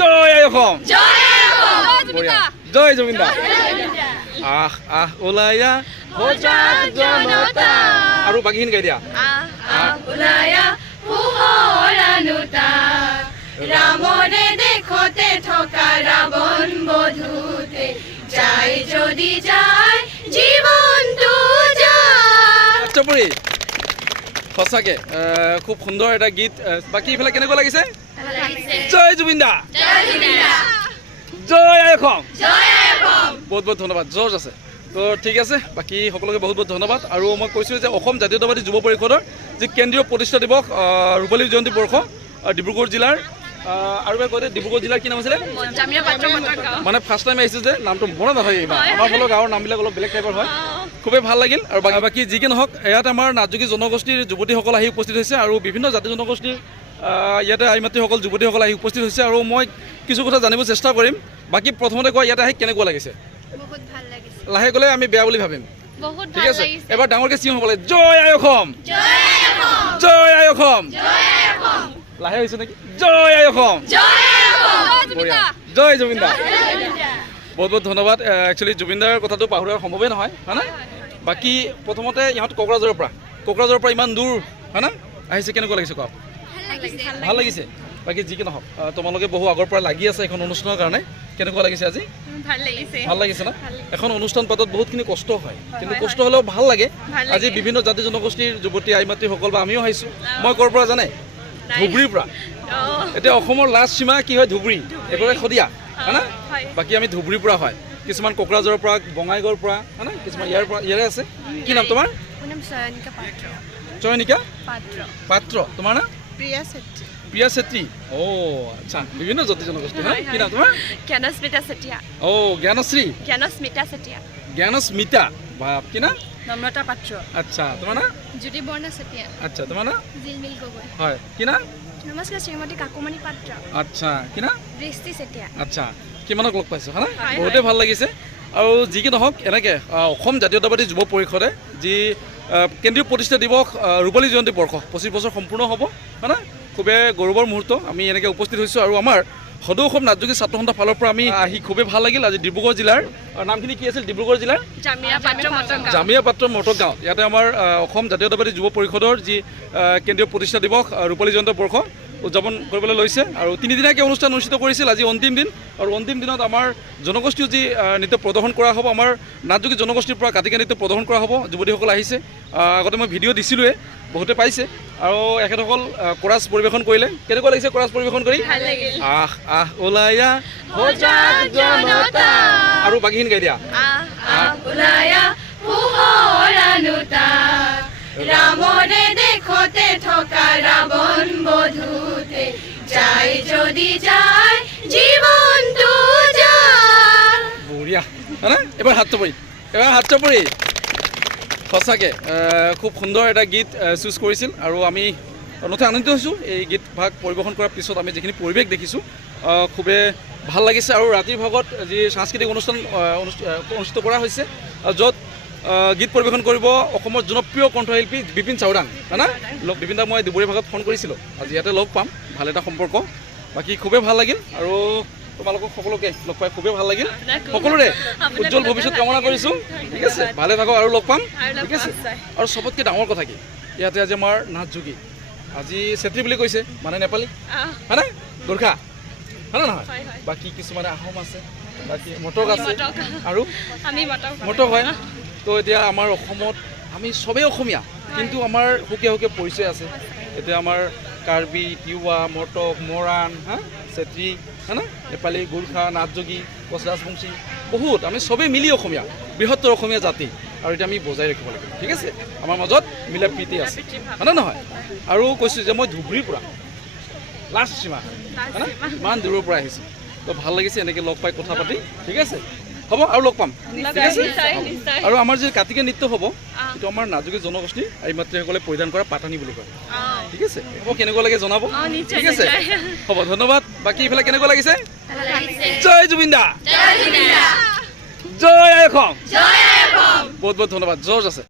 জয় আই অসম বঢ়িয়া জয় জুবিনদা আহ আহ ওলায়া সজাগ জনতা আৰু বাকীখিনি গাই দিয়া ওলায়া পোহৰানুতা ৰামনে দেখতে থকা ৰাৱণ বধূতে যায় যদি যায় জীৱনটো যায় চপৰি সঁচাকে খুব সুন্দৰ এটা গীত বাকী ইফালে কেনেকুৱা লাগিছে জয় জুবিনদা জয় আই অসম বহুত বহুত ধন্যবাদ জৰ্জ আছে তো ঠিক আছে বাকী সকলোকে বহুত বহুত ধন্যবাদ আৰু মই কৈছোঁ যে অসম জাতীয়তাবাদী যুৱ পৰিষদৰ যি কেন্দ্ৰীয় প্ৰতিষ্ঠা দিৱস ৰূপালী জয়ন্তী বৰ্ষ ডিব্ৰুগড় জিলাৰ আৰু এবাৰ কৈ ডিব্ৰুগড় জিলাৰ কি নাম আছিলে মানে ফাৰ্ষ্ট টাইম আহিছোঁ যে নামটো মনত নাথাকে এইবাৰ আমাৰ ফালৰ গাঁৱৰ নামবিলাক অলপ বেলেগ টাইপৰ হয় খুবেই ভাল লাগিল আৰু বাকী যি কি নহওক ইয়াত আমাৰ নাথযোগী জনগোষ্ঠীৰ যুৱতীসকল আহি উপস্থিত হৈছে আৰু বিভিন্ন জাতি জনগোষ্ঠীৰ ইয়াতে আই মাতৃসকল যুৱতীসকল আহি উপস্থিত হৈছে আৰু মই কিছু কথা জানিব চেষ্টা কৰিম বাকী প্ৰথমতে কোৱা ইয়াতে আহি কেনেকুৱা লাগিছে বহুত ভাল লাগিছে লাহে গ'লে আমি বেয়া বুলি ভাবিম বহুত ঠিক ভাল আছে লাগিছে এবাৰ ডাঙৰকৈ চিঞৰ হ'ব লাগে জয় আই অসম জয় আই অসম লাহে হৈছে নেকি জয় আই অসম বঢ়িয়া জয় জুবিনদা বহুত বহুত ধন্যবাদ একচুৱেলি জুবিনদাৰ কথাটো পাহৰাৰ সম্ভৱেই নহয় হয়নে বাকী প্ৰথমতে ইহঁত কোকৰাঝাৰৰ পৰা ইমান দূৰ হয়নে আহিছে কেনেকুৱা লাগিছে কোৱা ভাল লাগিছে বাকী যি কি নহওক তোমালোকে বহু আগৰ পৰা লাগি আছে এখন অনুষ্ঠানৰ কাৰণে কেনেকুৱা লাগিছে আজি ভাল লাগিছে না এখন অনুষ্ঠান পাতত বহুতখিনি কষ্ট হয় কিন্তু কষ্ট হ'লেও ভাল লাগে আজি বিভিন্ন জাতি জনগোষ্ঠীৰ যুৱতী আই মাতৃসকল বা আমিও আহিছোঁ মই ক'ৰ পৰা জানে ধুবুৰীৰ পৰা এতিয়া অসমৰ লাষ্ট সীমা কি হয় ধুবুৰী একেবাৰে শদিয়া হয়নে বাকী আমি ধুবুৰীৰ পৰা হয় কিছুমান কোকৰাঝাৰৰ পৰা বঙাইগাঁৱৰ পৰা হয়নে কিছুমান ইয়াৰে আছে কি নাম তোমাৰ চয়নিকা পাত্ৰ তোমাৰ না প্ৰিয়া চেত্ৰী আচ্ছা বিভিন্ন জাতি জনগোষ্ঠী হয় কি নাম তোমাৰ জ্ঞানস্মিতা চেতিয়া জ্ঞানস্মিতা বা কি না নম্ৰতা পাত্ৰ আচ্ছা তোমাৰ না জ্যোতি বৰ্ণা চেতিয়া আচ্ছা তোমাৰ না জিলমিল গগৈ হয় কি না নমস্কাৰ শ্ৰীমতী কাকুমণি পাত্ৰ আচ্ছা কি না দৃষ্টি চেতিয়া আচ্ছা কিমানক লগ পাইছোঁ হয় না বহুতেই ভাল লাগিছে আৰু যি কি নহওক এনেকৈ অসম জাতীয়তাবাদী যুৱ পৰিষদে যি কেন্দ্ৰীয় প্ৰতিষ্ঠা দিৱস ৰূপালী জয়ন্তী বৰ্ষ 25 বছৰ সম্পূৰ্ণ হ'ব হয় না খুবেই গৌৰৱৰ মুহূৰ্ত আমি এনেকৈ উপস্থিত হৈছোঁ আৰু আমাৰ সদৌ অসম নাথযোগী ছাত্ৰ সন্থাৰ ফালৰ পৰা আমি আহি খুবেই ভাল লাগিল আজি ডিব্ৰুগড় জিলাৰ নামখিনি কি আছিল ডিব্ৰুগড় জিলাৰ জামিয়া পাত্ৰ মটক গাঁও ইয়াতে আমাৰ অসম জাতীয়তাবাদী যুৱ পৰিষদৰ যি কেন্দ্ৰীয় প্ৰতিষ্ঠা দিৱস ৰূপালী জয়ন্তী বৰ্ষ উদযাপন কৰিবলৈ লৈছে আৰু তিনিদিনীয়াকৈ অনুষ্ঠান অনুষ্ঠিত কৰিছিল আজি অন্তিম দিন আৰু অন্তিম দিনত আমাৰ জনগোষ্ঠীও যি নৃত্য প্ৰদৰ্শন কৰা হ'ব আমাৰ নাথযোগী জনগোষ্ঠীৰ পৰা কাটিকা নৃত্য প্ৰদৰ্শন কৰা হ'ব যুৱতীসকল আহিছে আগতে মই ভিডিঅ' দিছিলোঁৱে বহুতে পাইছে আৰু এখেতসকল কোৰাছ পৰিৱেশন কৰিলে কেনেকুৱা লাগিছে কোৰাছ পৰিৱেশন কৰি আহ আহ ওলায়া সজাগ জনতা আৰু বাকীখিনি গাই দিয়া ওলায়া পোহৰানুতা ৰামনে দেখতে থকা ৰাৱণ বধূতে যায় যদি যায় জীৱনটো যায় বঢ়িয়া হয়নে এবাৰ হাত চাপৰি সঁচাকৈ খুব সুন্দৰ এটা গীত চুজ কৰিছিল আৰু আমি নথৈ আনন্দিত হৈছোঁ এই গীত ভাগ পৰিৱেশন কৰাৰ পিছত আমি যিখিনি পৰিৱেশ দেখিছোঁ খুবেই ভাল লাগিছে আৰু ৰাতিৰ ভাগত যি সাংস্কৃতিক অনুষ্ঠান অনুষ্ঠিত কৰা হৈছে য'ত গীত পৰিৱেশন কৰিব অসমৰ জনপ্ৰিয় কণ্ঠশিল্পী বিপিন চাওডাং হয় না বিপিনদাক মই দুপৰীয়া ভাগত ফোন কৰিছিলোঁ আজি ইয়াতে লগ পাম ভাল এটা সম্পৰ্ক বাকী খুবেই ভাল লাগিল আৰু তোমালোকক সকলোকে লগ পাই খুবেই ভাল লাগিল সকলোৰে উজ্জ্বল ভৱিষ্যত কামনা কৰিছোঁ ঠিক আছে ভালে থাকক আৰু লগ পাম ঠিক আছে আৰু চবতকৈ ডাঙৰ কথা কি ইয়াতে আজি আমাৰ নাথযোগী আজি চেত্ৰী বুলি কৈছে মানে নেপালী হয়নে গোৰ্খা হয়নে নহয় বাকী কিছুমানে আহোম আছে বাকী মটক আছে আৰু মটক হয় তো এতিয়া আমাৰ অসমত আমি চবেই অসমীয়া কিন্তু আমাৰ সুকীয়া সুকীয়া পৰিচয় আছে এতিয়া আমাৰ কাৰ্বি তিৱা মটক মৰাণ হা চেত্ৰী হয় না নেপালী গোৰ্খা নাথযোগী কোচ ৰাজবংশী বহুত আমি চবেই মিলি অসমীয়া বৃহত্তৰ অসমীয়া জাতি আৰু এতিয়া আমি বজাই ৰাখিব লাগিব ঠিক আছে আমাৰ মাজত মিলা প্ৰীতি আছে হয়নে নহয় আৰু কৈছোঁ যে মই ধুবুৰীৰ পৰা লাষ্ট সীমা হয়নে ইমান দূৰৰ পৰা আহিছোঁ তো ভাল লাগিছে এনেকৈ লগ পাই কথা পাতি ঠিক আছে হ'ব আৰু লগ পাম ঠিক আছে আৰু আমাৰ যি কাটিকা নৃত্য হ'ব এইটো আমাৰ নাথযোগী জনগোষ্ঠী আই মাতৃসকলে পৰিধান কৰা পাতানি বুলি কয় ঠিক আছে হ'ব কেনেকুৱা লাগে জনাব ঠিক আছে হ'ব ধন্যবাদ বাকী ইফালে কেনেকুৱা লাগিছে জয় জুবিনদা জয় আই অসম বহুত বহুত ধন্যবাদ জৰ্জ আছে